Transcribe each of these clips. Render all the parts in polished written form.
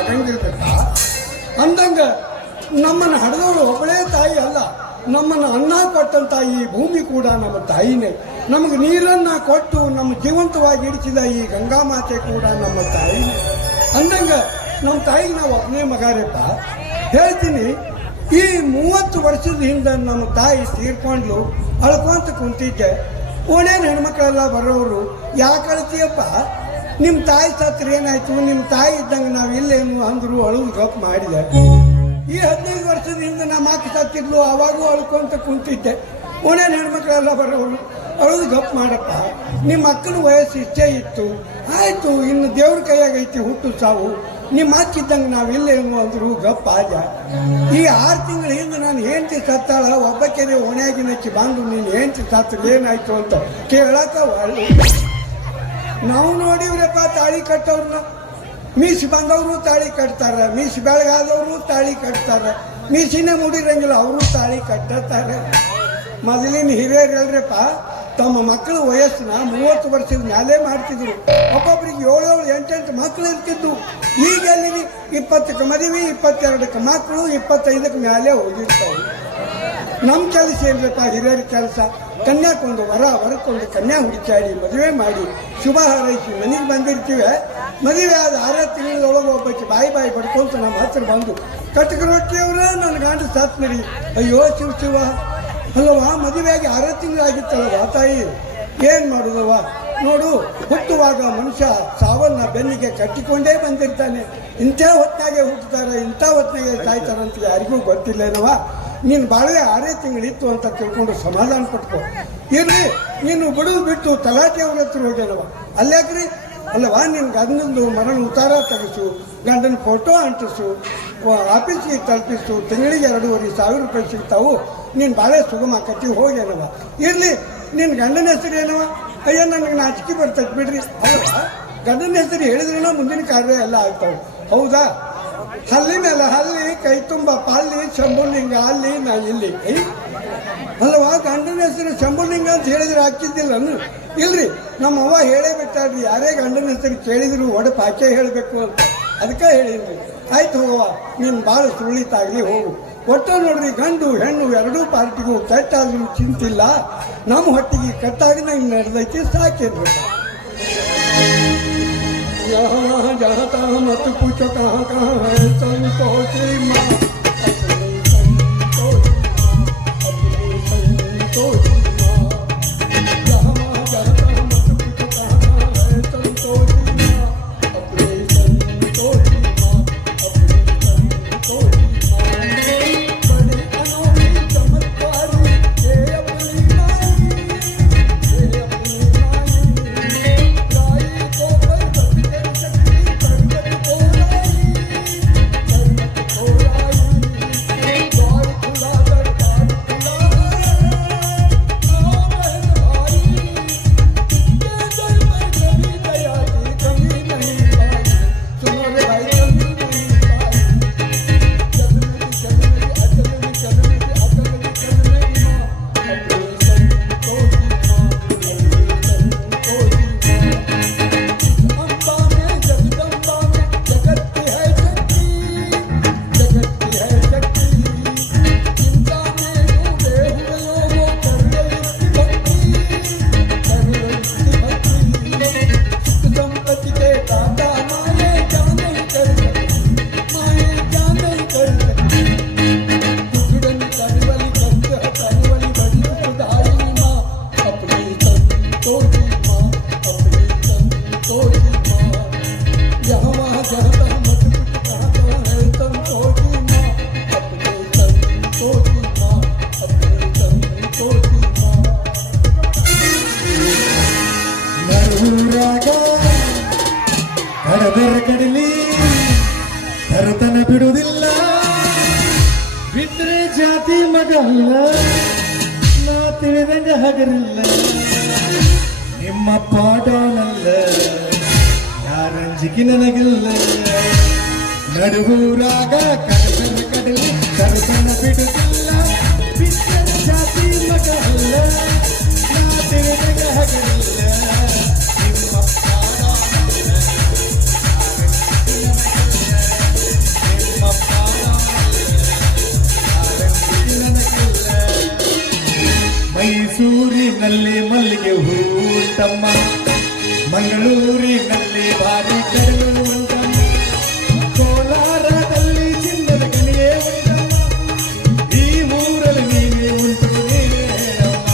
ಆಗಂಗಿರ್ಬೇಕ ಅಂದಂಗ ನಮ್ಮನ್ನು ಹಡೆದವರು ಒಬ್ಬಳೇ ತಾಯಿ ಅಲ್ಲ, ನಮ್ಮನ್ನು ಅನ್ನ ಕೊಟ್ಟಂತ ಈ ಭೂಮಿ ಕೂಡ ನಮ್ಮ ತಾಯಿನೇ. ನಮಗೆ ನೀರನ್ನು ಕೊಟ್ಟು ನಮ್ಮ ಜೀವಂತವಾಗಿ ಇಡಿಸಿದ ಈ ಗಂಗಾ ಮಾತೆ ಕೂಡ ನಮ್ಮ ತಾಯಿನೇ. ಅಂದಂಗ ನಮ್ಮ ತಾಯಿಗೆ ನಾವು ಒಬ್ಬನೇ ಮಗಾರಪ್ಪ. ಹೇಳ್ತೀನಿ, ಈ 30 ವರ್ಷದ ಹಿಂದೆ ನಮ್ಮ ತಾಯಿ ತೀರ್ಕೊಂಡ್ಲು. ಅಳ್ಕೊಂತ ಕುಂತಿದ್ದೆ. ಓಣೇನು ಹೆಣ್ಮಕ್ಳೆಲ್ಲ ಬರೋರು, ಯಾಕೆ ಅಳ್ತೀಯಪ್ಪ, ನಿಮ್ಮ ತಾಯಿ ಸತ್ರ ಏನಾಯ್ತು, ನಿಮ್ಮ ತಾಯಿ ಇದ್ದಂಗೆ ನಾವು ಇಲ್ಲೇನು ಅಂದರು. ಅಳುದು ಗಪ್ ಮಾಡಿದೆ. ಈ 15 ವರ್ಷದ ಹಿಂದೆ ನಮ್ಮ ಅಕ್ಕ ಸತ್ತಿದ್ಲು, ಅವಾಗೂ ಅಳ್ಕೊಂತ ಕುಂತಿದ್ದೆ. ಓಣೇನು ಹೆಣ್ಮಕ್ಳೆಲ್ಲ ಬರೋರು, ಅಳುದು ಗಪ್ ಮಾಡಪ್ಪ, ನಿಮ್ಮ ಅಕ್ಕನ ವಯಸ್ಸು ಇಚ್ಛೆ ಇತ್ತು, ಆಯಿತು, ಇನ್ನು ದೇವ್ರ ಕೈಯಾಗೈತಿ ಹುಟ್ಟು ಸಾವು, ನಿಮ್ಮ ಅಕ್ಕಿದ್ದಂಗೆ ನಾವು ಇಲ್ಲೇನು ಅಂದರು. ಗಪ್ ಆದ. ಈ 6 ತಿಂಗಳ ಹಿಂದೆ ನಾನು ಹೆಂಡತಿ ಸತ್ತಾಳ. ಒಬ್ಬಕ್ಕೆರೆ ಓಣ್ಯಾಗಿನಕ್ಕಿ ಬಂದು ನೀನು ಹೆಂಡತಿ ಸತ್ರ ಏನಾಯ್ತು ಅಂತ ಕೇಳಕ್ಕ ಒಳ್ಳೆ. ನಾವು ನೋಡಿವ್ರಪ್ಪ ತಾಳಿ ಕಟ್ಟವ್ರನ್ನ. ಮೀಸಿ ಬಂದವರು ತಾಳಿ ಕಟ್ತಾರೆ, ಮೀಸಿ ಬೆಳಗಾದವರು ತಾಳಿ ಕಟ್ತಾರೆ, ಮೀಸಿನೇ ಮುಡಿರಂಗಿಲ್ಲ ಅವರು ತಾಳಿ ಕಟ್ಟತ್ತಾರೆ. ಮೊದಲಿನ ಹಿರಿಯರು ಹೇಳ್ರಪ್ಪ, ತಮ್ಮ ಮಕ್ಕಳ ವಯಸ್ಸನ್ನ 30 ವರ್ಷದ ಮ್ಯಾಲೆ ಮಾಡ್ತಿದ್ರು. ಒಬ್ಬೊಬ್ರಿಗೆ 7 8 ಮಕ್ಕಳು ಇರ್ತಿದ್ದು. ಈಗ ಅಲ್ಲಿ 20ಕ್ಕೆ ಮದುವೆ, 22ಕ್ಕೆ ಮಕ್ಕಳು, 25ಕ್ಕೆ ಮ್ಯಾಲೆ ಹೋಗಿರ್ತಾವೆ. ನಮ್ಮ ಕೆಲಸ ಏನ್ರಪ್ಪ, ಹಿರಿಯರ ಕೆಲಸ, ಕನ್ಯಾಕೊಂದು ಹೊರಕೊಂಡು ಕನ್ಯಾ ಹುಡುಕಾಡಿ ಮದುವೆ ಮಾಡಿ ಶುಭ ಹಾರೈಸಿ ಮನೆಗೆ ಬಂದಿರ್ತೀವಿ. ಮದುವೆ ಆದ 6 ತಿಂಗಳೊಳಗೆ ಒಬ್ಬಕ್ಕೆ ಬಾಯಿ ಪಡ್ಕೊಂತ ನಮ್ಮ ಹತ್ರ ಬಂದು, ಕಟಕ ರೊಟ್ಟಿಯವ್ರ ನನ್ನ ಗಂಡ ಸತ್ ನಡಿ. ಅಯ್ಯೋ ಶಿವ ಅಲ್ಲವಾ, ಮದುವೆಯಾಗಿ 6 ತಿಂಗಳಾಗಿತ್ತಲ್ಲವ ತಾಯಿ, ಏನು ಮಾಡೋದವ. ನೋಡು, ಹುಟ್ಟುವಾಗ ಮನುಷ್ಯ ಸಾವನ್ನ ಬೆನ್ನಿಗೆ ಕಟ್ಟಿಕೊಂಡೇ ಬಂದಿರ್ತಾನೆ. ಇಂಥ ಹೊತ್ತಿನಾಗೆ ಹುಟ್ಟುತ್ತಾರೆ, ಇಂಥ ಹೊತ್ತಿನಾಗೆ ಸಾಯ್ತಾರಂತ ಯಾರಿಗೂ ಗೊತ್ತಿಲ್ಲೇನವ. ನೀನು ಬಾಳೆ 6 ತಿಂಗಳಿತ್ತು ಅಂತ ತಿಳ್ಕೊಂಡು ಸಮಾಧಾನ ಪಟ್ಕೊ. ಇರಲಿ, ನೀನು ಬಿಡುದು ಬಿಟ್ಟು ತಲಾಟೆಯವ್ರ ಹತ್ರ ಹೋಗ್ಯಾನವ. ಅಲ್ಲಾಕ್ರಿ ಅಲ್ಲವಾ, ನಿನ್ನ ಗಂಡಂದು ಮರಣ ಉತ್ತಾರ ತೆಗೆಸು, ಗಂಡನ ಫೋಟೋ ಅಂಟಿಸು, ಆಫೀಸಿಗೆ ತಲುಪಿಸು, ತಿಂಗಳಿಗೆ 2,500 ರೂಪಾಯಿ ಸಿಗ್ತಾವು, ನೀನು ಬಾಳೆ ಸುಗಮ ಆಕತಿ ಹೋಗ್ಯಾನವ. ಇರಲಿ, ನಿನ್ನ ಗಂಡನ ಹೆಸರು ಏನವ. ಅಯ್ಯೋ, ನನಗೆ ನಾಚಿಕೆ ಬರ್ತೈತೆ ಬಿಡ್ರಿ. ಅಲ್ವಾ, ಗಂಡನ ಹೆಸರು ಹೇಳಿದ್ರೂ ಮುಂದಿನ ಕಾರ್ಯ ಎಲ್ಲ ಆಗ್ತಾವೆ. ಹೌದಾ, ಹಲ್ಲಿ ಮೇಲೆ ಹಲ್ಲಿ, ಕೈ ತುಂಬ ಪಾಲಿ, ಶಂಭುಲಿಂಗ ಅಲ್ಲಿ ನಾ ಇಲ್ಲಿ. ಅಲ್ವಾ, ಗಂಡನ ಹೆಸರು ಶಂಭುಲಿಂಗ ಅಂತ ಹೇಳಿದ್ರೆ ಹಾಕಿದ್ದಿಲ್ಲ. ಇಲ್ರಿ, ನಮ್ಮ ಅವ್ವ ಹೇಳೇ ಬಿಟ್ಟಾಡ್ರಿ, ಯಾರೇ ಗಂಡನ ಹೆಸರು ಕೇಳಿದ್ರು ಒಡಪು ಹಾಕೇ ಹೇಳಬೇಕು ಅಂತ. ಅದಕ್ಕೆ ಹೇಳಿದ್ರಿ. ಆಯ್ತು ಹೋಗವ, ನೀನು ಭಾಳ ಸುಳಿತಾಗಲಿ, ಹೋಗು. ಒಟ್ಟು ನೋಡ್ರಿ, ಗಂಡು ಹೆಣ್ಣು 2 ಪಾರ್ಟಿಗೂ ಕೆಟ್ಟಾದ್ರೂ ಚಿಂತಿಲ್ಲ. ನಮ್ಮ ಹೊಟ್ಟಿಗೆ ಕಟ್ಟಾಗಿ ನಂಗೆ ನಡೆದೈತಿ, ಸಾಕೇನ್ರಿ. यहाँ जहाँ तहाँ मत पूछो कहाँ कहाँ है संतोषी माँ, अपनी संतोषी माँ। जहाँ जहाँ तहाँ मत पूछो कहाँ कहाँ है संतोषी माँ, अपनी संतोषी माँ, अपनी संतोषी माँ। बड़ी अनोखी चमत्कारी ये अपनी माई, ये अपनी माई। गाय को ಕಡಲಿ ಭರತನ ಬಿಡುವುದಿಲ್ಲ, ಬಿಟ್ರೆ ಜಾತಿ ಮಗಲ್ಲ, ನಾ ತಿಳಿದಂಗ ಹಗರಿಲ್ಲ. ನಿಮ್ಮ ಪಾಠನಲ್ಲ, ಯಾರಂಜಿಕೆ ನನಗಿಲ್ಲ. ನಡುವೂರಾಗ ಕಡತನ ಕಡಲಿ ಭರತನ ಬಿಡುವುದಿಲ್ಲ, ಬಿಟ್ರೆ ಜಾತಿ ಮಗಲ್ಲ, ನಾ ತಿಳಿದಂಗ ಹಗರಿಲ್ಲ. ನಿಮ್ಮ ಉಂಟಮ್ಮ ಮಂಗಳೂರಿನಲ್ಲಿ ಭಾರಿ ಕಡಲು ಉಂಟಮ್ಮ ಕೋಲಾರದಲ್ಲಿ ಚಿನ್ನದ ಗಣಿಯೇ ಉಂಟಮ್ಮ ಈ ಮೂರಲ್ಲಿ ನೀವೇ ಉಂಟು ನೀವೇ ಹೇಳಮ್ಮ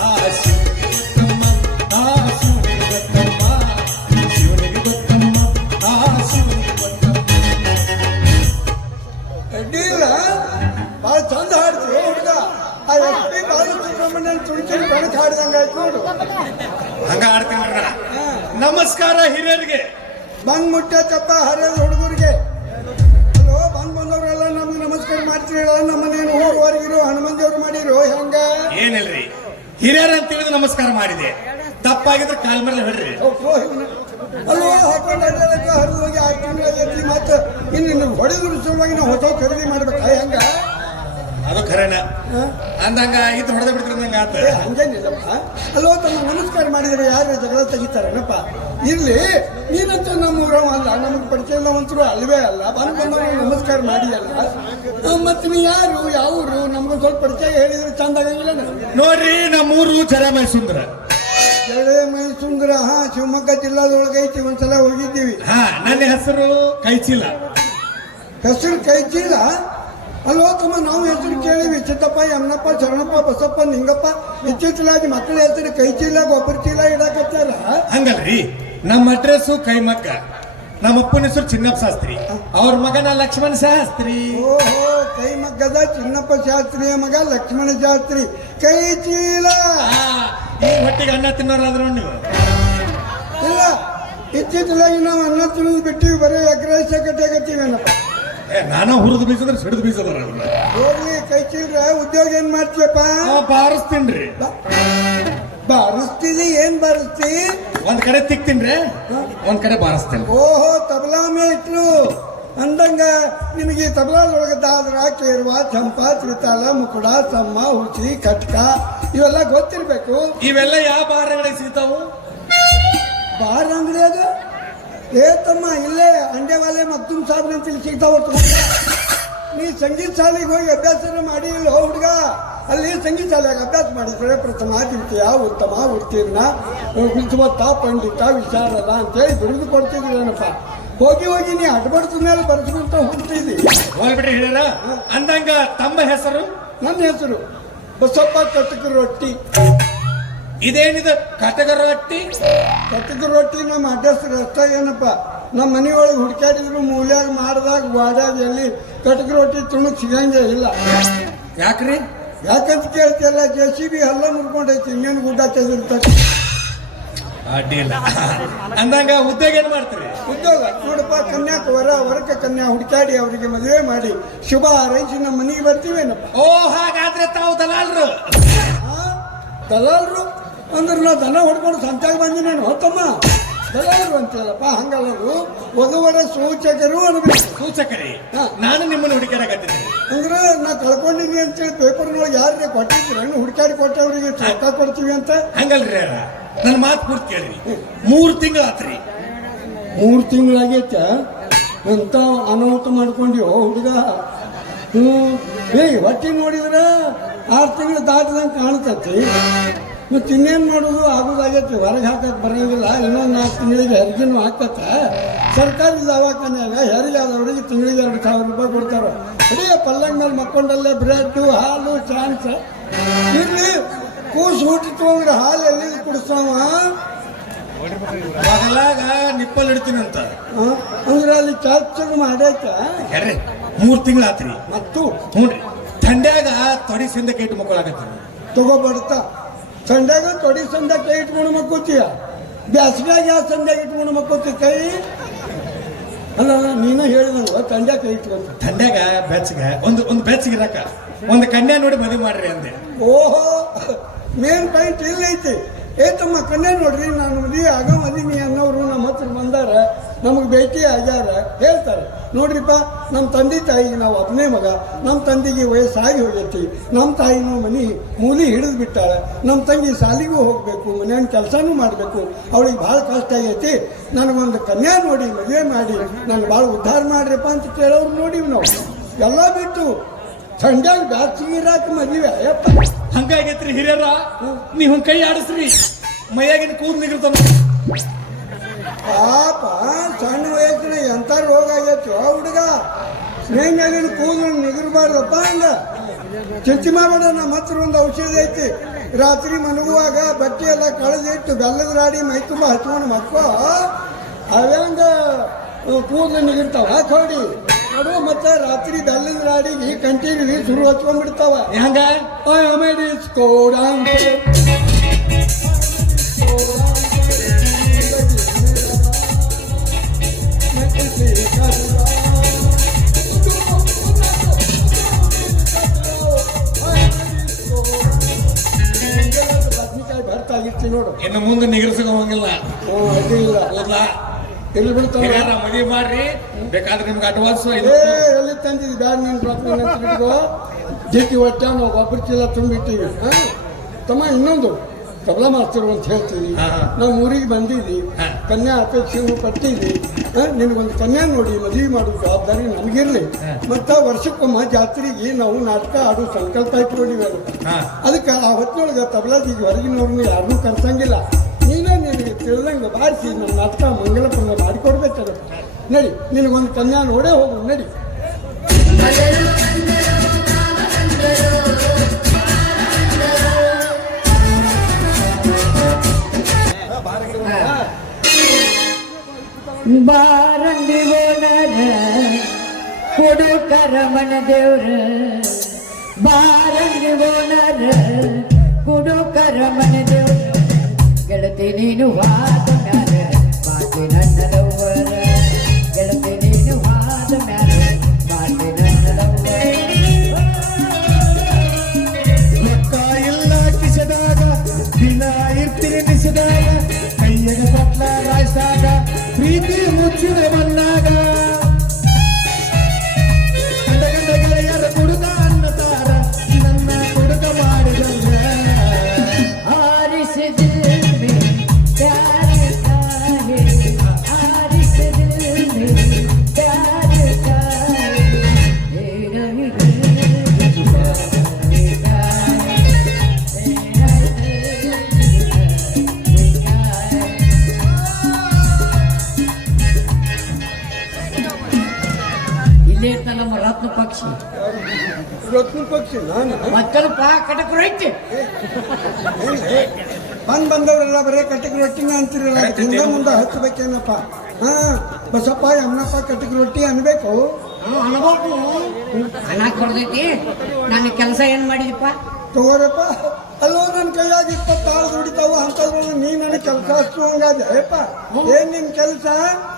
ಆ ಶಿವನಿಗೆ ಗೊತ್ತಮ್ಮ ಆ ಶಿವನಿಗೆ ಗೊತ್ತಮ್ಮ ಶಿವನಿಗೆ ಗೊತ್ತಮ್ಮ ಆ ಶಿವನಿಗೆ ಗೊತ್ತಮ್ಮ ಅಡ್ಡಿಲ್ಲ ಭಾಳ ಚಂದ ಹಾಡ್ತೀವಿ ಹುಡುಗ ಆ ಎಸ್ ಪಿ ಬಾಲಸುಬ್ರಹ್ಮಣ್ಯನ್ ತುಣುಕಿ ಕಣಕ್ ಹಾಡ್ದಂಗ ಆಯ್ತು ನೋಡು. ಹಂಗ ಆಡ್ತೀವ್ರ ನಮಸ್ಕಾರ ಹಿರಿಯರಿಗೆ ಬಂದ್ ಮುಟ್ಟಪ್ಪ ಹರಿಯದ ಹುಡುಗರಿಗೆ ಅಲ್ಲೋ ಬಂದವರೆಲ್ಲ ನಮ್ಗೆ ನಮಸ್ಕಾರ ಮಾಡ್ತೀವಿ ನಮ್ಮನೇನು ಹೊರಗಿರೋ ಹನುಮಂದಿಯವ್ರು ಮಾಡಿರೋ ಹೆಂಗ ಏನಿಲ್ರಿ ಹಿರಿಯರ ಅಂತ ತಿಳಿದು ನಮಸ್ಕಾರ ಮಾಡಿದೆ ತಪ್ಪಾಗಿದ್ರೆ ಕಾಲ್ ಮೇಲೆ ಹೇಳ್ರಿ ಅಲ್ವೋ ಹಾಕೊಂಡು ಅಡ್ಡಾಡಕ್ಕೆ ಹರಿದು ಹೋಗಿ ಹಾಕೊಂಡು ಮತ್ತೆ ಇನ್ನು ಹೊಡೆದ್ರ ಸಲುವಾಗಿ ನಾವು ಹೊಸ ಖರೀದಿ ಮಾಡ್ಬೇಕಾ ಹೆಂಗ ಅದು ಖರೇನ ಅಂದಂಗ ಇದು ಹೊಡೆದ ಬಿಡ್ತಿರಂದಂಗ ಆತ ಹಂಗೇನಿಲ್ಲಪ್ಪ ಅಲ್ಲೋ ತಮ್ಮ ನಮಸ್ಕಾರ ಮಾಡಿದ್ರೆ ಯಾರು ಜಗಳ ತೆಗಿತಾರನಪ್ಪ ಇರ್ಲಿ ನೀನಂತೂ ನಮ್ಮ ಊರವ ಅಲ್ಲ ನಮಗೆ ಪರಿಚಯ ಇಲ್ಲವಂತರು ಅಲ್ವೇ ಅಲ್ಲ ಬಂದವರಿಗೆ ನಮಸ್ಕಾರ ಮಾಡಿಯಲ್ಲ ಮತ್ತೆ ನೀ ಯಾರು ಯಾವ ಊರು ನಮ್ಗೆ ಸ್ವಲ್ಪ ಪರಿಚಯ ಹೇಳಿದ್ರೆ ಚಂದ ಆಗಂಗಿಲ್ಲ ನೋಡ್ರಿ ನಮ್ಮೂರು ಜರಮೈ ಸುಂದರ ಜಡೆ ಮೈ ಸುಂದರ ಹಾ ಶಿವಮೊಗ್ಗ ಜಿಲ್ಲಾದೊಳಗೆ ಐತಿ ಒಂದ್ಸಲ ಹೋಗಿದ್ದೀವಿ ಹಾ ನನ್ನ ಹೆಸರು ಕೈಚೀಲ ಹೆಸರು ಕೈ ಚೀಲ ಅಲ್ವೋ ತಮ್ಮ ನಾವು ಹೆಸರು ಕೇಳಿವಿ ಚಿತ್ತಪ್ಪ ಯಮನಪ್ಪ ಶರಣಪ್ಪ ಬಸಪ್ಪ ನಿಂಗಪ್ಪ ಇತ್ತೀಚಲಾಗಿ ಮಕ್ಕಳ ಹೆಸರು ಕೈ ಚೀಲ ಗೊಬ್ಬರ ಚೀಲ ಇಡಕತ್ತಾರ ಹಂಗಲ್ರಿ ನಮ್ಮ ಅಡ್ರೆಸ್ಸು ಕೈಮಗ್ಗ ನಮ್ಮ ಅಪ್ಪನ ಹೆಸರು ಚಿನ್ನಪ್ಪ ಶಾಸ್ತ್ರಿ ಅವ್ರ ಮಗನ ಲಕ್ಷ್ಮಣ ಶಾಸ್ತ್ರಿ ಓಹೋ ಕೈ ಮಗ್ಗದ ಚಿನ್ನಪ್ಪ ಶಾಸ್ತ್ರಿಯ ಮಗ ಲಕ್ಷ್ಮಣ ಶಾಸ್ತ್ರಿ ಕೈ ಚೀಲ ಈ ಹೊಟ್ಟಿಗೆ ಅನ್ನ ತಿನ್ನೋರಾದ್ರು ನೀವು ಇಲ್ಲ ಇತ್ತೀಚಲಾಗಿ ನಾವು ಅನ್ನ ತಿನ್ನೋದು ಬಿಟ್ಟಿವಿ ಬರೀ ಎಗ್ರೈಸ ಕಟ್ಟಾಗತ್ತೀವೇನಪ್ಪ ನಾನಾ ಹುರಿದು ಬೀಸಂದ್ರೆ ಸಿಡಿದು ಬೀಸದಾರ ಹೋಗ್ಲಿ ಕೈ ಚೀಲ್ರ ಉದ್ಯೋಗ ಏನ್ ಮಾಡ್ತೀಯಪ್ಪ ಬಾರಿಸ್ತೀನ್ರಿ ಬಾರಿಸ್ತೀವಿ ಏನ್ ಬಾರಿಸ್ತಿ ಒಂದ್ ಕಡೆ ತಿಕ್ತೀನ್ರಿ ಒಂದ್ ಕಡೆ ಬಾರಿಸ್ತೇನೆ ಓಹೋ ತಬಲಾ ಮೇಟ್ಲು ಅಂದಂಗ ನಿಮಗೆ ತಬಲಾದೊಳಗೆ ದಾದ್ರ ಕೇರ್ವ ಚಂಪ ತ್ರಿತಾಲ ಮುಕುಡ ಸಮ್ಮ ಹುಚ್ಚಿ ಕಟ್ಕ ಇವೆಲ್ಲ ಗೊತ್ತಿರ್ಬೇಕು ಇವೆಲ್ಲ ಯಾವ ಬಾರ್ ಅಂಗಡಿ ಸಿಗ್ತಾವು ಬಾರ್ ಅಂಗಡಿಯಾಗ ಏ ತಮ್ಮ ಇಲ್ಲೇ ಅಂಡೆವಾಲೆ ಮಕ್ತುಮ್ ಸಾಬ್ರ ಅಂತ ಇಲ್ಲಿ ಸಿಗ್ತಾವ ನೀ ಸಂಗೀತ ಶಾಲೆಗೆ ಹೋಗಿ ಅಭ್ಯಾಸ ಮಾಡಿ ಇಲ್ಲ ಹುಡುಗ ಅಲ್ಲಿ ಸಂಗೀತ ಶಾಲೆಯಾಗ ಅಭ್ಯಾಸ ಮಾಡಿದ್ರೆ ಪ್ರಥಮ ದ್ವಿತೀಯ ಉತ್ತಮ ಉತ್ತೀರ್ಣ ವಿದ್ವತ್ತ ಪಂಡಿತ ವಿಶಾರದ ಅಂತೇಳಿ ಬಿರುದು ಕೊಡ್ತಿದ್ರೇನಪ್ಪ ಹೋಗಿ ಹೋಗಿ ನೀ ಅಡ್ಬಡ್ತ ಮೇಲೆ ಬರ್ಸ್ಕೊಂತ ಹೋಗ್ತಿದ್ದಿ ಹೋಗ್ಬಿಟ್ರಿ ಹೇಳ್ಯಾರ ಅಂದಂಗ ತಮ್ಮ ಹೆಸರು ನನ್ನ ಹೆಸರು ಬಸಪ್ಪ ಕಟಕ ರೊಟ್ಟಿ ಇದೇನಿದೆ ಕಟಕ ರೊಟ್ಟಿ ಕಟಕ ರೊಟ್ಟಿ ನಮ್ಮ ಅಡ್ರೆಸ್ ರಸ್ತ ಏನಪ್ಪ ನಮ್ಮ ಮನೆಯೊಳಗೆ ಹುಡುಕಾಡಿದ್ರು ಮೂಲ್ಯಾಗ ಮಾಡಿದಾಗ ಗಾಡ್ಯಾಗ ಎಲ್ಲಿ ಕಟಕ ರೊಟ್ಟಿ ತುಣಕ್ ಸಿಗಂಗೆ ಇಲ್ಲ ಯಾಕ್ರಿ ಯಾಕಂತ ಕೇಳ್ತಿಯಲ್ಲ JCB ಹಲ್ಲ ಮುರ್ಕೊಂಡೈತಿ ಇನ್ನೇನು ಗುಡ್ಡ ತೆಗೆದಿರ್ತಾರೆ ಅಡ್ಡಿಲ್ಲ ಅಂದಂಗ ಉದ್ಯೋಗ ಏನ್ ಮಾಡ್ತೀರಿ ಉದ್ಯೋಗ ನೋಡಪ್ಪ ಕನ್ಯಾಕ ವರಕ ಕನ್ಯಾ ಹುಡುಕಾಡಿ ಅವರಿಗೆ ಮದುವೆ ಮಾಡಿ ಶುಭ ಹಾರೈಸಿ ನಮ್ಮ ಮನೆಗೆ ಬರ್ತೀವೇನಪ್ಪ ಓ ಹಾಗಾದ್ರೆ ತಾವು ದಲಾಲ್ರು ದಲಾಲ್ರು ಅಂದ್ರೆ ನಾ ದನ ಹೊಡ್ಕೊಂಡು ಸಂತಾಗ ಬಂದಿನೇನು ಹೊತ್ತಮ್ಮ ದಲಾಲರು ಅಂತೀವಲ್ಲಪ್ಪ ಹಂಗಲ್ಲರು ವಧುವರ ಸೂಚಕರು ಅನ್ಬೇಕು ಸೂಚಕರಿ ಹಾ. ನಾನು ನಿಮ್ಮನ್ನು ಹುಡುಕಾಡಕತ್ತಿದ್ದೆ ಅಂದ್ರೆ ನಾ ಕಳ್ಕೊಂಡಿನಿ ಅಂತೇಳಿ ಪೇಪರ್ನೊಳಗೆ ಯಾರಿಗೆ ಕೊಟ್ಟಿದ್ರೆ ಹುಡುಕಾಡಿ ಕೊಟ್ಟವ್ರಿಗೆ ರೊಕ್ಕ ಕೊಡ್ತೀವಿ ಅಂತ ಹಂಗಲ್ರಿ ಯಾರ ನನ್ನ ಮಾತು ಪೂರ್ತಿ ಕೇಳ್ರಿ 3 ತಿಂಗಳು ಆತ್ರಿ 3 ತಿಂಗಳಾಗೈತ ಎಂತ ಅನಾಹುತ ಮಾಡ್ಕೊಂಡ್ಯೋ ಹುಡುಗ ಹೊಟ್ಟಿ ನೋಡಿದ್ರ 6 ತಿಂಗಳು ದಾಟದಂಗೆ ಕಾಣ್ತೈತಿ ಮತ್ತೆ ಇನ್ನೇನು ಮಾಡೋದು ಆಗೋದಾಗೈತಿ ಹೊರಗೆ ಹಾಕಕ್ಕೆ ಬರೋಂಗಿಲ್ಲ ಇನ್ನೊಂದು 4 ತಿಂಗಳಿಗೆ ಹೆರಿಗೆನೂ ಹಾಕತ್ತ ಸರ್ಕಾರಿ ದವಾಖಾನ್ಯಾಗ ಹೆರಿಗೆ ಆದವ್ರಿಗೆ ತಿಂಗಳಿಗೆ 2,000 ರೂಪಾಯಿ ಕೊಡ್ತಾರೆ ಅಡೇ ಪಲ್ಲಂಗ ಮೇಲೆ ಮಕ್ಕೊಂಡಲ್ಲೇ ಬ್ರೆಡ್ಡು ಹಾಲು ಚಾನ್ಸ್ ಇರ್ಲಿ ಕೂಸು ಹುಟ್ಟಿತು ಅಂದ್ರೆ ಹಾಲು ಎಲ್ಲಿ ಕುಡಿಸ್ತಾವ ಬಗಲಾಗ ನಿಪ್ಪಲ್ ಇಡ್ತೀನಂತ ಅಂದ್ರೆ ಅಲ್ಲಿ ಚಾಚು ಮಾಡೈತ ಹೇಳ್ರಿ 3 ತಿಂಗಳು ಆತ್ರಿ ಮತ್ತು ಹ್ಞೂನ್ರಿ ಥಂಡ್ಯಾಗ ತೊಡಿ ಸಿಂದ ಕೈಟ್ ಮಕ್ಕಳಾಗತ್ತೀರಿ ತಗೋಬರ್ತಾ ಸಂಡ್ಯಾಗ ತೊಡಿ ಸಂದಾಗ ಕೈ ಇಟ್ಕೊಂಡು ಮಕ್ಕೋತೀಯ ಬ್ಯಾಸ್ಗ್ಯಾಗ ಯಾವ ಸಂದಾಗ ಇಟ್ಕೊಂಡು ಮಕ್ಕೋತಿ ಕೈ ಅಲ್ಲ ನೀನ ಹೇಳಿದಂಗ ತಂಡ್ಯಾಗ ಕೈ ಇಟ್ಕೊಂತ ಥಂಡ್ಯಾಗ ಬೆಚ್ಚಗ ಒಂದು ಬೆಚ್ಚಗಿರಕ ಒಂದು ಕನ್ಯಾ ನೋಡಿ ಮದುವೆ ಮಾಡ್ರಿ ಅಂದೆ ಓಹೋ ಮೇನ್ ಪಾಯಿಂಟ್ ಇಲ್ಲ ಐತಿ ಏ ತಮ್ಮ ಕನ್ಯಾ ನೋಡ್ರಿ ನಾನು ಮದುವೆ ಆಗ ಮದೀನಿ ಅನ್ನೋರು ನಮ್ಮ ಹತ್ರ ಬಂದಾರ ನಮಗೆ ಭೇಟಿ ಆಗ್ಯಾರ ಹೇಳ್ತಾರೆ ನೋಡ್ರಿಪ್ಪ ನಮ್ಮ ತಂದೆ ತಾಯಿಗೆ ನಾವು ಒಬ್ಬನೇ ಮಗ ನಮ್ಮ ತಂದೆಗೆ ವಯಸ್ಸಾಗಿ ಹೋಗೈತಿ ನಮ್ಮ ತಾಯಿನೂ ಮನೆ ಮೂಲಿ ಹಿಡಿದು ಬಿಟ್ಟಾಳೆ ನಮ್ಮ ತಂಗಿ ಶಾಲಿಗೂ ಹೋಗಬೇಕು ಮನೆಯನ್ನ ಕೆಲಸನೂ ಮಾಡಬೇಕು ಅವಳಿಗೆ ಭಾಳ ಕಷ್ಟ ಆಗೈತಿ ನನಗೊಂದು ಕನ್ಯಾ ನೋಡಿ ಮದುವೆ ಮಾಡಿ ನಾನು ಭಾಳ ಉದ್ಧಾರ ಮಾಡ್ರಿಪ್ಪ ಅಂತ ಕೇಳೋರು ನೋಡಿವಿ ನಾವು ಎಲ್ಲ ಬಿಟ್ಟು ಸಂಡ್ಯಾಗ ಬ್ಯಾಸಿಗಿರಾಕ ಮದುವೆ ಅಯ್ಯಪ್ಪ ಹಂಗಾಗೈತ್ರಿ ಹಿರಿಯರ ನೀವು ಕೈ ಆಡಿಸ್ರಿ ಮೈಯಾಗಿನ ಕೂದಲು ನಿಗಿರ್ತಾನ. ಪಾಪ ಸಣ್ಣ ವಯಸ್ಸಿನ ಎಂತ ರೋಗ ಆಗೈತಿ ಆ ಹುಡುಗ. ಸ್ನೇಹಿತನ ಕೂದಲು ನಿಗಿರ್ಬಾರ್ದಪ್ಪ ಹಂಗ ಚಿಂತೆ ಮಾಡಬೇಡ. ನಮ್ಮ ಹತ್ರ ಒಂದು ಔಷಧಿ ಐತಿ. ರಾತ್ರಿ ಮಲಗುವಾಗ ಬಟ್ಟೆ ಎಲ್ಲ ಕಳೆದಿಟ್ಟು ಬೆಲ್ಲದ ರಾಡಿ ಮೈ ತುಂಬ ಹಚ್ಕೊಂಡು ಮಕ್ಕೋ ಅವಂಗ ಕೂದಲು ನಿಗಿರ್ತಾವ ಕೊಡಿ ಅದು. ಮತ್ತೆ ರಾತ್ರಿ ಬೆಲ್ಲದ ರಾಡಿಗೆ ಕಂಟಿನ್ಯೂ ಶುರು ಹಚ್ಕೊಂಡ್ಬಿಡ್ತಾವ. ಹೆಂಗ ಬದ್ನಿಕಾಯಿ ಭರ್ತಾಗಿರ್ತಿ ನೋಡು. ಇನ್ನು ಮುಂದೆ ನಿಗರ್ಸೋಂಗಿಲ್ಲ. ಅಡ್ಡಿಲ್ಲ ಕೂದ್ಲ ಎಲ್ಲಿ ಬಿಡ್ತಾವ. ಮದುವೆ ಮಾಡ್ರಿ, ಬೇಕಾದ್ರೆ ನಿಮ್ಗೆ ಅಡ್ವಾನ್ಸ್ ಎಲ್ಲಿ ತಂದಿದ್ದು ಬ್ಯಾಡ ನೀನು ರೊಕ್ಕ ಜೀತಿ ಹೊಟ್ಟೆ ನಾವು ಗೊಬ್ಬರ ಚೀಲ ತುಂಬಿಟ್ಟಿವಿ. ತಮ್ಮ ಇನ್ನೊಂದು ತಬಲ ಮಾಸ್ತರು ಅಂತ ಹೇಳ್ತೀವಿ. ನಾವು ಊರಿಗೆ ಬಂದಿದ್ವಿ, ಕನ್ಯಾ ಅಪೇಕ್ಷೆಯನ್ನು ಪಟ್ಟಿದ್ವಿ. ನಿನಗೊಂದು ಕನ್ಯಾ ನೋಡಿ ಮದುವೆ ಮಾಡೋ ಜವಾಬ್ದಾರಿ ನಮಗಿರ್ಲಿ. ಮತ್ತು ವರ್ಷಕ್ಕೊಮ್ಮ ಜಾತ್ರೆಗೆ ನಾವು ನಾಟಕ ಆಡೋ ಸಂಕಲ್ಪ ಇಟ್ಕೊಂಡಿವಿ. ಅದಕ್ಕೆ ಆ ಹೊತ್ತಿನೊಳಗೆ ತಬಲಾದಿಗೆ ಹೊರಗಿನವ್ರನ್ನ ಯಾರನ್ನೂ ಕರ್ಸಂಗಿಲ್ಲ. ನೀನೇ ನಿನಗೆ ತಿಳಿದಂಗೆ ಬಾರಿಸಿ ನಮ್ಮ ನಾಟಕ ಮಂಗಲಪುರ ಮಾಡಿಕೊಡ್ಬೇಕದ. ನಡಿ, ನಿನಗೊಂದು ಕನ್ಯಾ ನೋಡೇ ಹೋಗು. ನಡಿ. ಬಾರಂಗಿ ಓನರ ಕೊಡು ಕರಮನ ದೇವ್ರ, ಬಾರಂಗಿ ಓನರ ಕೊಡು ಕರಮನ ದೇವ್ರ. ಗೆಳತಿ ನೀನು ವಾದ ಮ್ಯಾಲ ಬಾಟಿ ನನ್ನ ಲವ್ವರ, ಗೆಳತಿ ನೀನು ವಾದ ಮ್ಯಾಲ ಬಾಟಿ ನನ್ನ ಲವ್ವರ. ರೊಕ್ಕ ಇಲ್ಲ ಕಿಸದಾಗ, ದಿನ ಇರ್ತೀರಿ ನಿಸದಾಗ, ಕೈಯಾಗ ಬಟ್ಲ ರಾಯಿಸಿದಾಗ, ಪ್ರೀತಿ ಮುಚ್ಚಿದ ಬಂದಾಗ, ಗಂಡ ಗಂಡ ಗೆಳೆಯರ ಕುಡುಕ ಅನ್ನತಾರ, ನನ್ನ ಕುಡುಕ ಮಾಡಿದಂಗ. आरिस दिल में प्यार का है, आरिस दिल में प्यार का है, तेरा ही दिल जुदा का है, तेरा ही दिल जुदा है. ಇಲ್ಲೇ ಇರ್ತಾನ ನಮ್ಮ ರತ್ನ ಪಕ್ಷಿ ರತ್ನ ಪಕ್ಷಿ ನಾನು ಮತ್ತಲ್ಪ ಕಟಕರು ಐತಿ. ಬಂದವರೆಲ್ಲ ಬರೀ ಕಟ್ಟಿಗೆ ರೊಟ್ಟಿನ ಅಂತಿರಲ್ಲ. ಹಿಂದೆ ಮುಂದೆ ಹಚ್ಚಬೇಕೇನಪ್ಪ. ಬಸಪ್ಪ ಅಮ್ಮನಪ್ಪ ಕಟ್ಟಿಗೆ ರೊಟ್ಟಿ ಅನ್ಬೇಕು. ಅನ್ಬೇಕು ಹಣ ಕೊಡ್ದೈತಿ. ನಾನು ಕೆಲಸ ಏನ್ ಮಾಡಿದಪ್ಪ? ತಗೋರಪ್ಪ. ಅಲ್ಲೋ ನನ್ನ ಕೈಯಾಗ 20 ಆಳು ದುಡಿತಾವ ಅಂತಂದ್ರೆ ನೀ ನನಗೆ ಕೆಲಸ ಹಚ್ಚು ಹಂಗಾದೆ. ಅಯ್ಯಪ್ಪ ಏನ್ ನಿನ್ ಕೆಲಸ?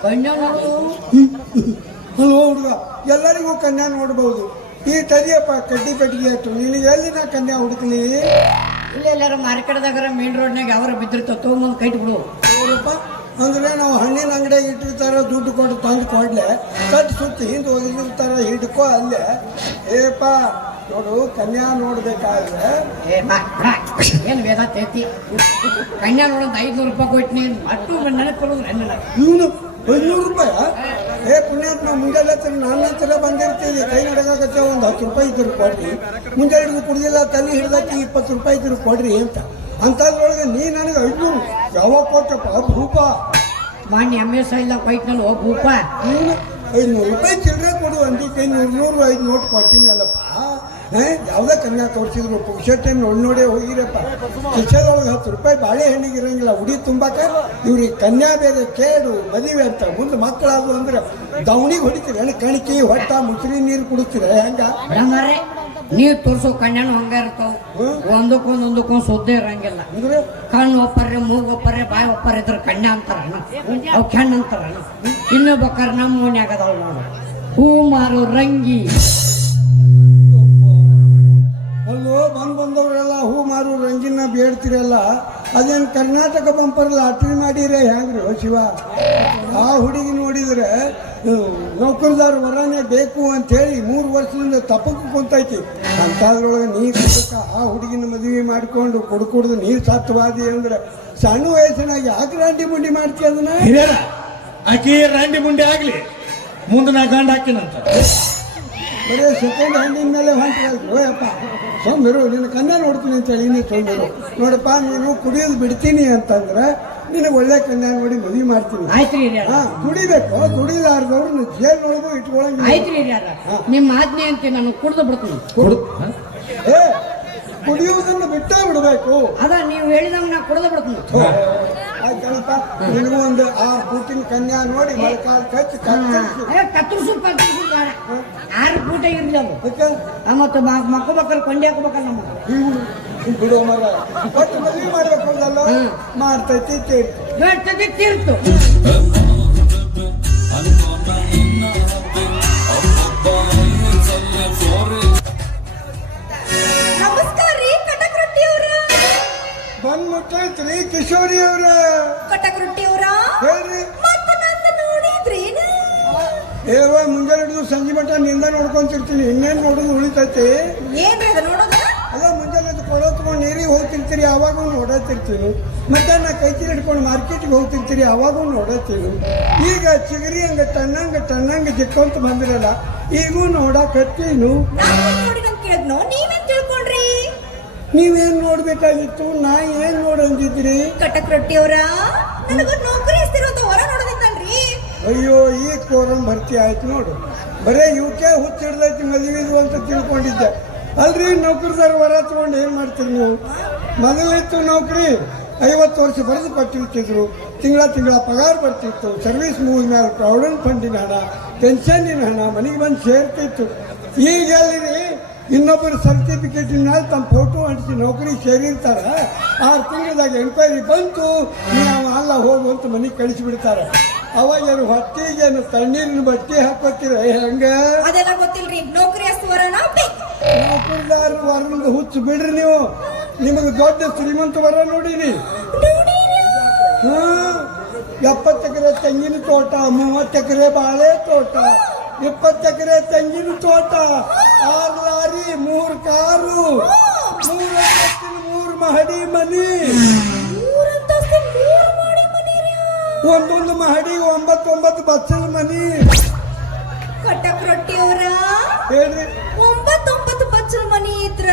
ಕನ್ಯಾ ನೋಡು. ಅಲ್ವೋ ಹುಡುಗ, ಎಲ್ಲರಿಗೂ ಕನ್ಯಾ ನೋಡ್ಬೋದು. ಈ ತಡಿಯಪ್ಪ ಕಡ್ಡಿ ಪೆಟ್ಟಿಗೆ ಆಯ್ತು. ನಿನಗೆ ಎಲ್ಲಿ ನಾ ಕನ್ಯಾ ಹುಡುಕ್ಲಿ? ಇಲ್ಲ ಎಲ್ಲಾರ ಮಾರ್ಕೆಟ್ದಾಗಾರ ಮೇನ್ ರೋಡ್ನಾಗ ಯಾವ್ರ ಬಿದ್ದಿರ್ತಾವ ತೊಗೊಂಬಂದು ಕೈಟ್ ಬಿಡು. ನೋಡಪ್ಪ, ಅಂದ್ರೆ ನಾವು ಹಣ್ಣಿನ ಅಂಗಡಿಯಾಗ ಇಟ್ಟಿರ್ತಾರ, ದುಡ್ಡು ಕೊಟ್ಟು ತಂದು ಕೊಡ್ಲೆ, ಕಟ್ಟು ಸುತ್ತಿ ಹಿಂದೆ ಹೋಗಿರ್ತಾರ, ಹಿಡ್ಕೋ ಅಲ್ಲೇ. ಏಪ್ಪ ನೋಡು, ಕನ್ಯಾ ನೋಡ್ಬೇಕಾದ್ರೆ ಏ ಬಾ ಬಾ. ಏನು ವೇದ ತೇತಿ ಕನ್ಯಾ ನೋಡೋದು 500 ರೂಪಾಯಿ ಕೊಟ್ಟು ನೀನು ಅಟ್ಟು ನನಗೆ ಕೊಡೋದು ನನ್ನ ಇವನು 500 ರೂಪಾಯಿ. ಪುಣ್ಯಾತ್ಮ ಮುಂಜಾನೆ ನನ್ನ ಹತ್ರ ಬಂದಿರ್ತೀವಿ. ಕೈ ನಡಗಾಗತ್ತೆ ಒಂದು 10 ರೂಪಾಯಿ ಇದ್ರು ಕೊಡ್ರಿ. ಮುಂಜಾನೆ ಹಿಡಿದು ಕುಡ್ದಿಲ್ಲ, ತಲೆ ಹಿಡ್ದಾಕಿ 20 ರೂಪಾಯಿ ಇದ್ರು ಕೊಡ್ರಿ ಅಂತ. ಅಂಥದ್ರೊಳಗೆ ನೀ ನನಗೆ 500 ಯಾವಾಗ ಕೊಟ್ಟಪ್ಪ? ಭೂಪ ಮಾನ್ಯ MS ಇಲ್ಲ ವೈಟ್ನಲ್ಲಿ ಹೋಗಿ ಭೂಪ. ನೀನು 500 ರೂಪಾಯಿ ಚಿಲ್ಲರೆ ಕೊಡು ಅಂದಿದ್ದೆ. 100 5 ನೋಟ್ ಕೊಟ್ಟಿನಲ್ಲಪ್ಪ. ಯಾವುದೇ ಕನ್ಯಾ ತೋರಿಸಿದ್ರು ಪುಕ್ಷ ಟೈಮ್ ನೋಡೇ ಹೋಗಿರಪ್ಪ. ಕಿಶದೊಳಗೆ 10 ರೂಪಾಯಿ ಬಾಳೆಹಣ್ಣಿಗೆ ಇರಂಗಿಲ್ಲ ಉಡಿ ತುಂಬಾಕ. ಇವ್ರಿಗೆ ಕನ್ಯಾ ಬೇರೆ ಕೇಡು ಮದುವೆ ಅಂತ. ಮುಂದೆ ಮಕ್ಕಳಾಗು ಅಂದ್ರೆ ದವಣಿಗೆ ಹೊಡಿತೀರ, ಕಣಿಕೆ ಹೊಟ್ಟ ಮುಸುರಿ ನೀರು ಕುಡಿತೀರ ಹೆಂಗ? ಬ್ರಹ್ಮರೇ ನೀವು ತೋರಿಸೋ ಕನ್ಯಾನು ಹಂಗ ಇರ್ತಾವ. ಒಂದಕ್ಕೊಂದು ಸುದ್ದಿ ಇರಂಗಿಲ್ಲ. ಅಂದ್ರೆ ಕಣ್ಣು ಒಪ್ಪರ್ರೆ, ಮೂಗು ಒಪ್ಪರ್ರೆ, ಬಾಯಿ ಒಪ್ಪರ್ರೆ ಇದ್ರ ಕನ್ಯಾ ಅಂತಾರ. ಅವು ಕೆಣ್ಣ ಅಂತಾರ. ಇನ್ನೊಬ್ಬಕ್ಕಾರ ನಮ್ಮ ಮನ್ಯಾಗ ಅದಾವ ನೋಡು, ಹೂ ಮಾರು ರಂಗಿ. ಅಲ್ಲೋ ಬಂದವರೆಲ್ಲ ಹೂ ಮಾರು ರಂಗಿನ ಬೇಡ್ತಿರಲ್ಲ. ಅದೇನು ಕರ್ನಾಟಕ ಬಂಪರ್ ಲಾಟ್ರಿ ಮಾಡಿದ್ರೆ ಹೆಂಗ್ರಿ ಶಿವ? ಆ ಹುಡುಗಿ ನೋಡಿದ್ರೆ ನೌಕರದಾರ ವರನೇ ಬೇಕು ಅಂತೇಳಿ 3 ವರ್ಷದಿಂದ ತಪ್ಪಕ್ಕೆ ಕುಂತೈತಿ. ಅಂಥದ್ರೊಳಗೆ ನೀರು ಆ ಹುಡುಗಿನ ಮದುವೆ ಮಾಡಿಕೊಂಡು ಕುಡ್ದು ನೀರು ಸತ್ವಾದಿ ಅಂದ್ರೆ ಸಣ್ಣ ವಯಸ್ಸಿನಾಗ ಯಾಕೆ ರಾಂಡಿ ಮುಂಡಿ ಮಾಡ್ತೀಯ ಅದನ್ನ? ಹಿರಿಯರ ಆಕಿ ರಾಂಡಿ ಮುಂಡಿ ಆಗ್ಲಿ, ಮುಂದೆ ನಾ ಗಂಡ ಹಾಕಿನಂತ. ಬರೀ ಸೆಕೆಂಡ್ ಹ್ಯಾಂಡಿನ ಮೇಲೆ ಹೊಂಟಲ್ರಿ ಅಪ್ಪ ಸೋಮಿರು ನಿನ್ನ ಕನ್ಯಾ ನೋಡ್ತೀನಿ ಅಂತೇಳಿ ನೀ ಸೋಮಿರು ನೋಡಪ್ಪ ನೀನು ಕುಡಿಯೋದು ಬಿಡ್ತೀನಿ ಅಂತಂದ್ರೆ ನಿನಗೆ ಒಳ್ಳೆ ಕನ್ಯಾ ನೋಡಿ ಮದುವೆ ಮಾಡ್ತೀನಿ ಆಯ್ತ್ರಿ ಹಿರಿಯರ ಹಾ ಕುಡಿಬೇಕು ಕುಡಿಲಾರ್ದವ್ರು ಜೇಲ್ನೊಳಗೂ ಇಟ್ಕೊಳಂಗಿಲ್ಲ ಆಯ್ತ್ರಿ ಹಿರಿಯರ ನಿಮ್ಮ ಆಜ್ಞೆ ಅಂತ ನಾನು ಕುಡ್ದು ಬಿಡ್ತೀನಿ ಏ ಕುಡಿಯುವುದನ್ನು ಬಿಟ್ಟೇ ಬಿಡಬೇಕು ಅದ ನೀವು ಹೇಳಿದಂಗ ನಾ ಕುಡ್ದು ಬಿಡ್ತೀನಿ ಆಯ್ತಪ್ಪ ನಿನಗೂ ಒಂದು 6 ಫೂಟಿನ ಕನ್ಯಾ ನೋಡಿ ಮೊಳಕಾಲ್ ಕಚ್ಚಿ ಕತ್ತರಿಸು ಬೇಡ 6 ಫೂಟ ಇರ್ಲಿ ಅದು ಅದಕ್ಕೆ ಮತ್ತೆ ಮಕ್ಕ ಮಕ್ಕಳು ಕೊಂಡಿ ಹಾಕ್ಬೇಕಲ್ಲ ನಮ್ಮ ಬಿಡೋ ಮರ ಒಟ್ಟು ಮದುವೆ ಮಾಡ್ಬೇಕು ಅಂದಲ್ಲ ಮಾಡ್ತೈತಿ ತೀರ್ತು ನಮಸ್ಕಾರ ರೀ ಕಟಕ್ ರೊಟ್ಟಿ ಅವ್ರ ಬಂದ್ ಮುಟ್ಟೈತ್ರಿ ಕಿಶೋರಿ ಅವ್ರ ಕಟಕ್ ರೊಟ್ಟಿ ಅವ್ರ ಹೇಳ್ರಿ ಮತ್ತ ನನ್ನ ನೋಡಿದ್ರೇನ ಏವ ಮುಂಜಾನೆ ಹಿಡಿದು ಸಂಜೆ ಮಟ್ಟ ನಿಂದ ನೋಡ್ಕೊಂತಿರ್ತೀನಿ ಇನ್ನೇನ್ ನೋಡೋದು ಉಳಿತೈತಿ ಏನ್ರಿ ಅದ ನೋಡೋದ ಅಲ್ಲ ಮುಂಜಾನೆ ಕೊಡೋ ತಗೊಂಡು ನೀರಿಗೆ ಹೋಗ್ತಿರ್ತೀರಿ ಅವಾಗೂ ನೋಡತ್ತಿರ್ತೀನಿ ಮಧ್ಯಾಹ್ನ ಕೈಚಿ ಹಿಡ್ಕೊಂಡು ಮಾರ್ಕೆಟ್ಗೆ ಹೋಗ್ತಿರ್ತೀರಿ ಅವಾಗೂ ನೋಡತ್ತೀನಿ ಈಗ ಚಿಗರಿ ಟನ್ನಂಗ ಜಿಕ್ಕೊಂತ ಬಂದಿರಲ್ಲ ಈಗೂ ನೋಡಕತ್ತೀನು ನಾನು ನೋಡಿದಂತ ಕೇಳಿದ್ನೋ ನೀವೇನ್ ತಿಳ್ಕೊಂಡ್ರಿ ನೀವೇನ್ ನೋಡ್ಬೇಕಾಗಿತ್ತು ನಾ ಏನ್ ನೋಡಂದಿದ್ರಿ ಕಟಕ್ ರೊಟ್ಟಿ ಅವ್ರ ನನಗ ನೌಕರಿ ಇಸ್ತಿರೋಂತ ಹೊರ ನೋಡೋದಿತ್ತಲ್ರಿ ಅಯ್ಯೋ ಈ ಕೋರಂ ಭರ್ತಿ ಆಯ್ತು ನೋಡು ಬರೇ ಇವಕ್ಕೆ ಹುಚ್ಚಿಡ್ದೈತಿ ಮದುವೆದು ಅಂತ ತಿಳ್ಕೊಂಡಿದ್ದೆ ಅಲ್ರಿ ನೌಕರಿದಾರ ವರ ತಗೊಂಡು ಏನ್ ಮಾಡ್ತೀರಿ ನೀವು ಮೊದಲಿತ್ತು ನೌಕರಿ 50 ವರ್ಷ ಬರೆದು ಕೊಟ್ಟಿರ್ತಿದ್ರು ತಿಂಗಳ ಪಗಾರ ಬರ್ತಿತ್ತು ಸರ್ವಿಸ್ ಮುಗಿದ ಮೇಲೆ ಪ್ರಾವಿಡೆಂಟ್ ಫಂಡಿನ ಹಣ ಪೆನ್ಷನ್ನಿನ ಹಣ ಮನೆಗೆ ಬಂದು ಸೇರ್ತಿತ್ತು ಈಗ ಅಲ್ಲಿರಿ ಇನ್ನೊಬ್ಬರು ಸರ್ಟಿಫಿಕೇಟಿನ ಮೇಲೆ ತಮ್ಮ ಫೋಟೋ ಅಂಟಿಸಿ ನೌಕರಿ ಸೇರಿರ್ತಾರ 6 ತಿಂಗಳದಾಗ ಎನ್ಕ್ವೈರಿ ಬಂತು ನೀವು ಅಲ್ಲ ಹೋಗು ಅಂತ ಮನೆಗೆ ಕಳಿಸಿಬಿಡ್ತಾರೆ ಅವಾಗೇನು ಹೊಟ್ಟಿಗೇನು ತಣ್ಣೀರಿನ ಬಟ್ಟೆ ಹಾಕೋತೀರ ಹೆಂಗ ಅದೆಲ್ಲ ಗೊತ್ತಿಲ್ರಿ ನೌಕರಿ ವರನ ನೌಕರಿದಾರ ವರನದ ಹುಚ್ಚು ಬಿಡ್ರಿ ನೀವು ನಿಮಗೆ ದೊಡ್ಡ ಶ್ರೀಮಂತ ವರ ನೋಡಿನಿ ಹಾ 70 ಎಕರೆ ತೆಂಗಿನ ತೋಟ 30 ಎಕರೆ ಬಾಳೆ ತೋಟ 20 ಎಕರೆ ತೆಂಗಿನ ತೋಟ 6 ಲಾರಿ 3 ಕಾರು 3 ಮಹಡಿ ಮನಿ ಒಂದೊಂದು ಮಹಡಿ 9 ಬಚ್ಚಲ ಮನಿ ಕಟಕ್ ರೊಟ್ಟಿ ಅವ್ರ ಹೇಳ್ರಿ 9 ಬಚ್ಚಲ ಮನಿ ಇದ್ರ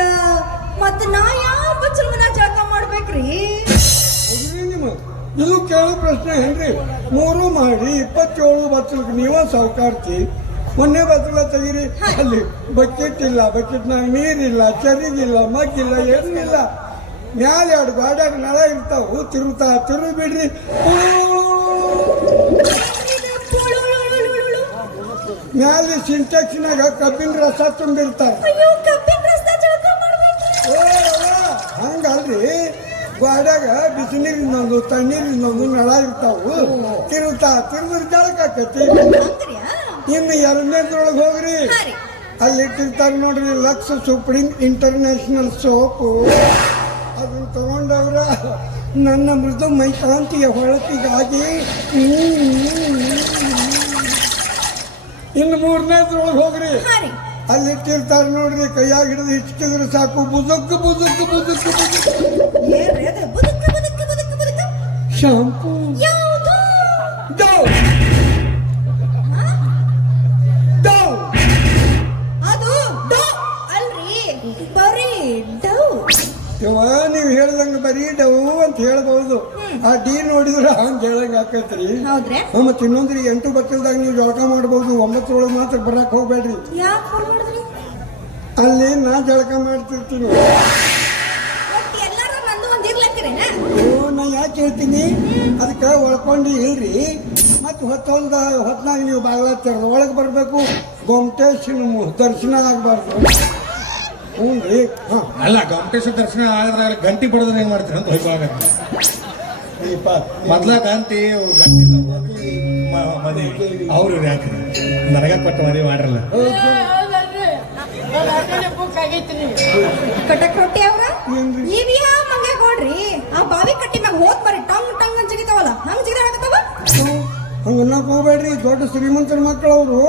ಮತ್ತ ನಾ ಯಾವ ಬಚ್ಚಲ ಮನ ಜಳಕ ಮಾಡ್ಬೇಕ್ರಿ ಹೌದ್ರಿ ನಿಮ್ಮ ಇದು ಕೇಳೋ ಪ್ರಶ್ನೆ ಏನ್ರಿ 3 ಮಹಡಿ 27 ಬಚ್ಚಲಕ್ಕೆ ನೀವ ಸಾವುಕಾರ್ತಿ ಮೊನ್ನೆ ಬಚ್ಚಲ ತೆಗೀರಿ ಅಲ್ಲಿ ಬಕೆಟ್ ಇಲ್ಲ ಬಕೆಟ್ನಾಗ ನೀರಿಲ್ಲ ಚರಿಗಿಲ್ಲ ಮಗ್ಗಿಲ್ಲ ಏನಿಲ್ಲ ಮ್ಯಾಲ 2 ಗಾಡ್ಯಾಗ ನಳ ಇರ್ತಾವು ತಿರು ಬಿಡ್ರಿ ಮ್ಯಾಲ ಸಿಂಟೆಕ್ಸ್ನಾಗ ಕಬ್ಬಿನ ರಸ ತುಂಬಿರ್ತಾರೆ ಅಯ್ಯೋ ಕಬ್ಬಿನ ರಸ ಜಳಕ ಮಾಡ್ಬೇಕ್ರಿ ಹಂಗಲ್ರಿ ಗಾಡ್ಯಾಗ ಬಿಸಿನೀರಿನೊಂದು ತಣ್ಣೀರಿನೊಂದು ನಳ ಇರ್ತಾವು ತಿರುದ್ರ ಜಳಕ ಆಕತಿ ಹಂಗ್ರಿಯಾ ಇನ್ನು 2ನೇದ್ರೊಳಗೆ ಹೋಗ್ರಿ ಹಾ ರೀ ಅಲ್ಲಿ ಇಟ್ಟಿರ್ತಾರೆ ನೋಡ್ರಿ ಲಕ್ಸ್ ಸುಪ್ರೀಂ ಇಂಟರ್ನ್ಯಾಷನಲ್ ಸೋಪು ಅದನ್ನ ತಗೊಂಡವ್ರ ನನ್ನ ಮೃದು ಮೈಕಾಂತಿಯ ಹೊಳತಿಗಾಗಿ ಇನ್ನು 3ನೇದ್ರೊಳಗೆ ಹೋಗ್ರಿ ಹಾ ರೀ ಅಲ್ಲಿ ಇಟ್ಟಿರ್ತಾರೆ ನೋಡ್ರಿ ಕೈಯಾಗ ಹಿಡಿದು ಹಿಚ್ಕಿದ್ರೆ ಸಾಕು ಬುದುಕ್ ಏನ್ರಿ ಅದು ಬದುಕ ಶಾಂಪೂ ಯಾವುದು ಡವ್ ಡವ್ ಅದು ಡೋ ಅಲ್ರಿ ಬರೀ ಡವ್ ಇವ ನೀವು ಹೇಳ್ದಂಗ ಬರೀ ಡವ್ ಅಂತ ಹೇಳ್ಬಹುದು ಆ ಡಿ ನೋಡಿದ್ರೆ ಹಂಗೆ ಹೇಳಂಗ ಆಕೈತ್ರಿ ಹೌದ್ರಿ ಮತ್ತೆ ಇನ್ನೊಂದ್ರಿ 8 ಬಚ್ಚಲ್ದಾಗ ನೀವು ಜಳಕ ಮಾಡ್ಬೋದು 9 ಮಾತ್ರ ಬರಕ್ ಹೋಗ್ಬೇಡ್ರಿ ಯಾಕೆ ಮಾಡ್ಬಿಡ್ರಿ ಅಲ್ಲಿ ನಾ ಜಳಕ ಮಾಡ್ತಿರ್ತೀನಿ ಒಟ್ಟು ಎಲ್ಲಾರು ನಂದು ಒಂದ್ ಇರ್ಲತ್ತೀರೇನ ಓ ನಾ ಯಾಕೆ ಹೇಳ್ತೀನಿ ಅದಕ್ಕೆ ಒಳ್ಕೊಂಡು ಇಲ್ರಿ ಮತ್ತೆ ಹೊತ್ನಾಗ ನೀವು ಬಾಗ್ಲ ತೆರೆದು ಒಳಗೆ ಬರಬೇಕು ಗೊಮಟೇಶ್ವರ ದರ್ಶನ ಆಗಬಾರ್ದು ಹ್ಞೂ ರೀ ಹಾಂ ಅಲ್ಲ ಗೋಮಟೇಶ್ವರ ದರ್ಶನ ಆದ್ರೆ ಗಂಟಿ ಬಡದ್ರೆ ಹೆಂಗ್ ಮಾಡ್ತೀರಿ ಅಂತ ಹೋಗಿ ಮೊದ್ಲ ಗಂಟಿ ಮದಿ ಅವ್ರು ಯಾಕೆ ನನಗ ಕೊಟ್ಟು ಮದುವೆ ಮಾಡ್ರಲ್ಲ ಕಟಕ್ ರೊಟ್ಟಿ ಅವ್ರ ಏನ್ರಿ? ಇವ್ಯಾ ಮಂಗ ಕೊಡ್ರಿ ಆ ಬಾವಿ ಕಟ್ಟಿ ಮ್ಯಾಗ ಹೋದ್ ಬರ್ರಿ ಟಂಗ್ ಟಂಗ್ ಅಂತ ಜಿಗಿತಾವಲ್ಲ ಹಂಗ್ ಜಿಗಿದ ಹಾಕತಾವ ಹಂಗನ್ನಕ್ ಹೋಗ್ಬೇಡ್ರಿ ದೊಡ್ಡ ಶ್ರೀಮಂತರ ಮಕ್ಕಳು ಅವರು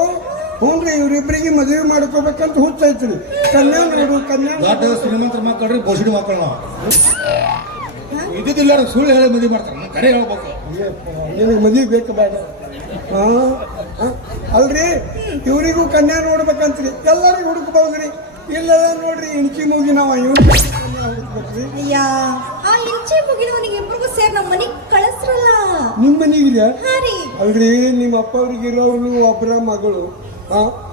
ಹ್ಞೂ ರೀ ಇವ್ರಿಬ್ರಿಗೆ ಮದುವೆ ಮಾಡ್ಕೋಬೇಕಂತ ಹುಚ್ಚೈತ್ರಿ ಕನ್ಯಾ ನೋಡು ಕನ್ಯಾ ದೊಡ್ಡ ಶ್ರೀಮಂತರ ಮಕ್ಕಳ್ರಿ ಬೋಸಿಡಿ ಮಕ್ಕಳು ನಾವು ಇದ್ದಿದ್ದಿಲ್ಲ ಸುಳ್ಳು ಹೇಳಿ ಮದುವೆ ಮಾಡ್ತಾರೆ ಕರೆ ಹೇಳ್ಬೇಕು ನಿನಗೆ ಮದುವೆ ಬೇಕು ಬೇಡ ಹಾಂ ಅಲ್ರಿ ಇವ್ರಿಗೂ ಕನ್ಯಾ ನೋಡ್ಬೇಕಂತ್ರಿ ಎಲ್ಲರಿಗೂ ಹುಡುಕ್ಬಹುದ್ರಿ ಇಲ್ಲೆಲ್ಲ ನೋಡ್ರಿ ಇಣಕಿ ಮುಗಿ ನಾವು ಹುಡುಕ್ಬೇಕ್ರಿ ಅಯ್ಯ ಆ ಇಂಚೆ ಮುಗಿದವನಿಗೆ ಇಬ್ರಿಗೂ ಸೇರ್ ನಮ್ಮ ಮನೆಗ್ ಕಳಿಸ್ರಲ್ಲ. ನಿಮ್ಮ ಮನೆಗಿರ ಹಾ ರೀ. ಅಲ್ರಿ ನಿಮ್ಮ ಅಪ್ಪ ಅವ್ರಿಗೆ ಇರೋರು ಒಬ್ಬರ ಮಗಳು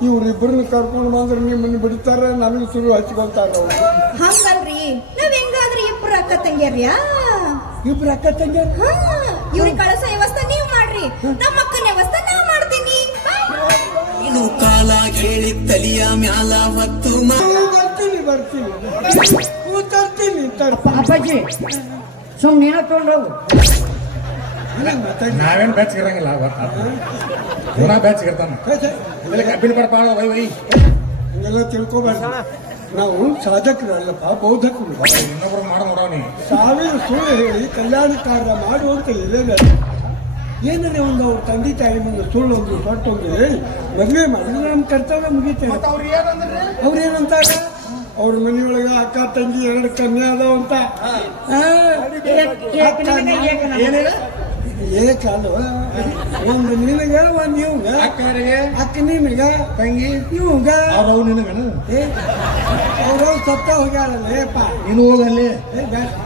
ಇವ್ರಿಬ್ಬರನ್ನ ಕರ್ಕೊಂಡು ಬಂದ್ರೆ ನಿಮ್ಮನ್ನ ಬಿಡ್ತಾರ ನನಗೆ ಶುರು ಹಚ್ಕೊಂತಾರ ಅವ್ರು. ಹಂಗಲ್ರಿ ನಾವ್ ಹೆಂಗಾದ್ರೆ ಇಬ್ರು ಅಕ್ಕ ತಂಗಿಯರ್ಯಾ. ಇಬ್ರು ಅಕ್ಕ ತಂಗಿಯರ್ ಇವ್ರಿಗೆ ಕಳಸ ವ್ಯವಸ್ಥೆ ನೀವ್ ಮಾಡ್ರಿ, ನಮ್ಮ ಅಕ್ಕನ ವ್ಯವಸ್ಥೆ ನಾವ್ ಮಾಡ್ತೀನಿ. ಇನ್ನು ಕಾಲ ಕೇಳಿ ತಲಿಯ ಮ್ಯಾಲ ಹೊತ್ತು ಬರ್ತೀನಿ ತರ್ತೀನಿ ಅಪ್ಪಾಜಿ ಸುಮ್ ನೀನ ತಗೊಂಡೋಗು. ನಾವೇನು ಬೆಚ್ಚಗಿರಂಗಿಲ್ಲ ಗುಣ ಬೆಚ್ಚಗಿರ್ತಾನ ಕಬ್ಬಿನ ಪಡಪಾಡ ವೈ ವೈ ಹಂಗೆಲ್ಲ ತಿಳ್ಕೊಬಾರ್ದು. ನಾವು ಸಾಧಕರಲ್ಲಪ್ಪ, ಬೌದ್ಧಕರು. ಇನ್ನೊಬ್ರು ಮಾಡ ನೋಡವನಿ ಸಾವಿರ ಸುಳ್ಳು ಹೇಳಿ ಕಲ್ಯಾಣ ಕಾರ್ಯ ಮಾಡುವಂತ ಇಲ್ಲದ ಏನಾರೆ ಒಂದು ಅವ್ರ ತಂದೆ ತಾಯಿ ಮುಂದೆ ಸುಳ್ಳು ಒಂದು ಸೊಟ್ಟೊಂದು ಹೇಳಿ ಮದುವೆ ಮಾಡಿದ್ರೆ ನಮ್ಮ ಕರ್ತವ್ಯ ಮುಗಿತೇವೆ. ಅವ್ರೇನಂತಾರ ಅವ್ರ ಮನೆಯೊಳಗ ಅಕ್ಕ ತಂಗಿ 2 ಕನ್ಯಾ ಅದಾವಂತ. ಏಕಲ್ಲ ಒಂದು ನಿನಗ ಒಂದು ಇವಂಗ ಅಕ್ಕರಿಗೆ ಅಕ್ಕ ನಿನಗ ತಂಗಿ ಇವಂಗ ಅವ್ರವ್ ನಿನಗನು ಅವ್ರ ಸತ್ತ ಹೋಗ್ಯಾರಲ್ಲೇಪ್ಪ. ನೀನು ಹೋಗಲ್ಲಿ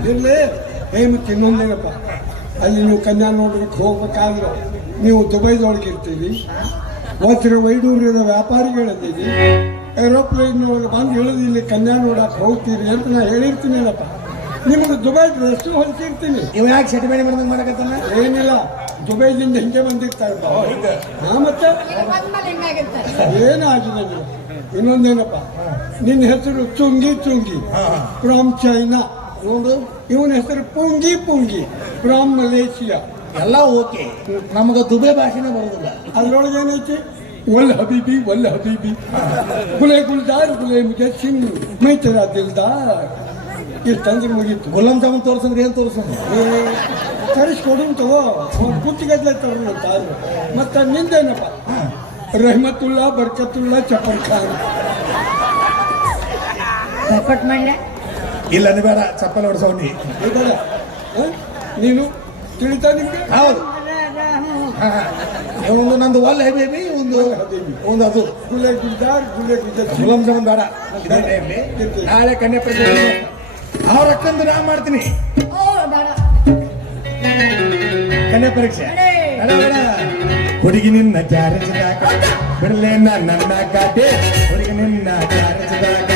ಇರ್ಲಿ ಮತ್ತೆ ಇನ್ನೊಂದೇನಪ್ಪ, ಅಲ್ಲಿ ನೀವು ಕನ್ಯಾ ನೋಡ್ಲಿಕ್ಕೆ ಹೋಗ್ಬೇಕಾದ್ರೆ ನೀವು ದುಬೈದೊಳಗೆ ಇರ್ತೀವಿ, ವಜ್ರ ವೈಡೂರ್ಯದ ವ್ಯಾಪಾರಿಗಳಿದ್ದೀವಿ, ಏರೋಪ್ಲೇನ್ ಒಳಗೆ ಬಂದು ಇಳಿದು ಇಲ್ಲಿ ಕನ್ಯಾ ನೋಡಕ್ಕೆ ಹೋಗ್ತೀರಿ ಅಂತ ನಾ ಹೇಳಿರ್ತೀನಿಲ್ಲಪ್ಪ. ನಿಮಗೆ ದುಬೈ ಡ್ರೆಸ್ಸು ಹೊಲಿಸಿರ್ತೀನಿ. ಇವ ಯಾಕೆ ಸೆಟಿಬೇಡಿ ಮಾಡ್ದಂಗೆ ಮಾಡಕತ್ತಾನ ಏನಿಲ್ಲ, ದುಬೈದಿಂದ ಹಿಂಗೆ ಬಂದಿರ್ತಾರೆ. ಮತ್ತೆ ಏನಾಗಿದೆ ನೀವು? ಇನ್ನೊಂದೇನಪ್ಪ, ನಿನ್ನ ಹೆಸರು ಚುಂಗಿ ಚುಂಗಿ ಫ್ರಮ್ ಚೈನಾ, ನೋಡು ಇವನ ಹೆಸರು ಪುಂಗಿ ಪುಂಗಿ ಫ್ರಮ್ ಮಲೇಷಿಯಾ. ಎಲ್ಲ ಓಕೆ, ನಮಗ ದುಬೈ ಭಾಷೆನೇ ಬರೋದಿಲ್ಲ. ಅದ್ರೊಳಗೆ ಏನೈತಿ? ವಲ್ ಹಬೀಬಿ ವಲ್ ಹಬೀಬಿ ಗುಲೆ ಗುಲ್ದಾರ್ ಗುಲೆ ಮುಜೆ ಸಿಂಗ್ ಮೈ ತೆರ ದಿಲ್ದಾರ್ ಇಷ್ಟಂದ್ರೆ ಮುಗೀತು. ಗುಲಾಮ್ ಜಾಮೂನ್ ತೋರ್ಸಂದ್ರೆ ಏನ್ ತೋರ್ಸಂದ್ರೆ ತರಿಸ್ಕೊಡು ತಗೋ, ಕುತ್ತಿಗದ್ಲೆ ತರೋಂತ. ಮತ್ತೆ ನಿಂದೇನಪ್ಪ? ರಹಮತುಲ್ಲಾ ಬರ್ಕತುಲ್ಲಾ ಚಪರ್ ಖಾನ್. ಕಟ್ ಮಾಡ್ಲೆ ಇಲ್ಲ ಬೇಡ, ಚಪ್ಪಲ್ ಹೊಡ್ಸವ್ನಿ. ಇದಲ್ಲ ನೀನು ತಿಳಿತಾ ನಿಮ್ಗೆ? ಹೌದು, ಒಂದು ನಂದು ಒಲ್ ಬೇಬಿ, ಒಂದು ಅದು ಗುಲೆ ಗುಲ್ದಾರ್ ಗುಲೆ ಗುಲ್ದಾರ್ ಗುಲಾಮ್ ಜಾಮೂನ್ ಬೇಡ. ನಾಳೆ ಕನ್ಯಾ ಪ್ರಶ್ನೆ ಅವ್ರ ಅಕ್ಕಂದು ನಾ ಮಾಡ್ತೀನಿ. ಕನ್ಯಾ ಪರೀಕ್ಷೆ ಹುಡುಗಿ ನಿನ್ನ ಕ್ಯಾರೇಜ್ದಾಗ ಬಿಡಲೇ ನನ್ನ ಕಾಟೆ, ಹುಡುಗಿ ನಿನ್ನ ಕ್ಯಾರೇಜ್ದಾಗ